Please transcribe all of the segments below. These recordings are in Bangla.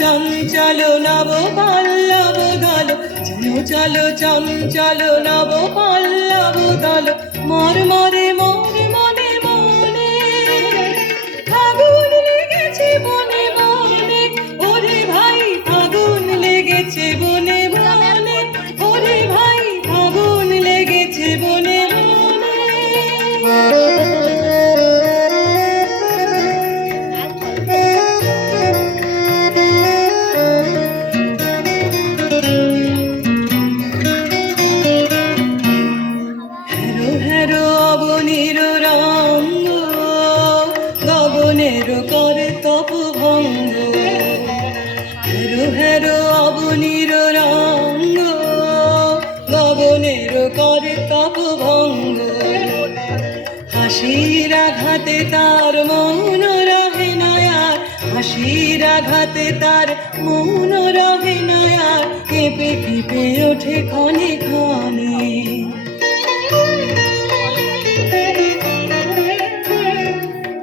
চঞ্চল নব পল্লব দল, যেন চলো চঞ্চল নব পল্লব দল, মর্মরে মনে মনে মনে ফাগুন লেগেছে বনে বনে, ওরে ভাই ফাগুন লেগেছে বনে বনে, ওরে ভাই ফাগুন লেগেছে বনে বনে। অবনীর রঙ্গ গগনের করে তপ ভঙ্গ, হেরো হেরো অবনীর রঙ্গ গগনের করে তপ ভঙ্গ, হাসির আঘাতে তার মৌন রহে নয়ার, হাসির আঘাতে তার মৌন রহে নয়ার, কেঁপে কেঁপে ওঠে ক্ষণে ক্ষণে।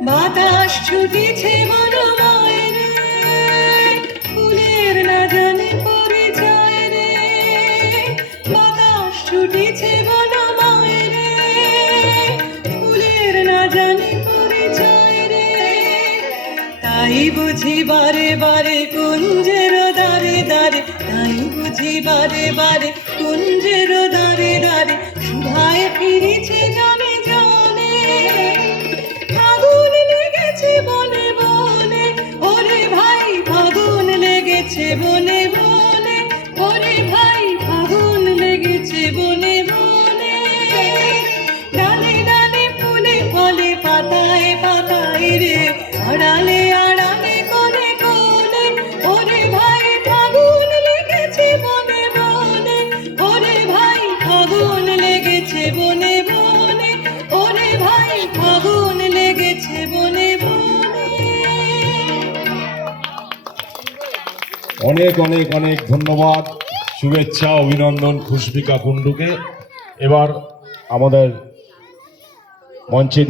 বাতাস ছুটিছে বনময় রে, ফুলের না জানে পরিচয় রে, বাতাস ছুটিছে বনময় রে, ফুলের না জানে পরিচয় রে, তাই বুঝি বারে বারে কুঞ্জের দ্বারে দ্বারে, তাই বুঝি বারে বারে কুঞ্জের দ্বারে দ্বারে, শুভায় ফিরেছে জনে জনে, ফাগুন লেগেছে বনে বনে, ওরে ভাই ফাগুন লেগেছে বনে বনে, ওরে ভাই ফাগুন লেগেছে বনে বনে। ডালে ডালে ফুলে ফলে পাতায় পাতায় রে, আড়ালে আড়ালে কোণে কোণে, ওরে ভাই ফাগুন লেগেছে বনে বনে, ওরে ভাই ফাগুন লেগেছে বনে বনে, ওরে ভাই ফাগুন লেগেছে বনে বনে। অনেক অনেক অনেক ধন্যবাদ, শুভেচ্ছা, অভিনন্দন খুশবিকা কুণ্ডুকে। এবার আমাদের মঞ্চে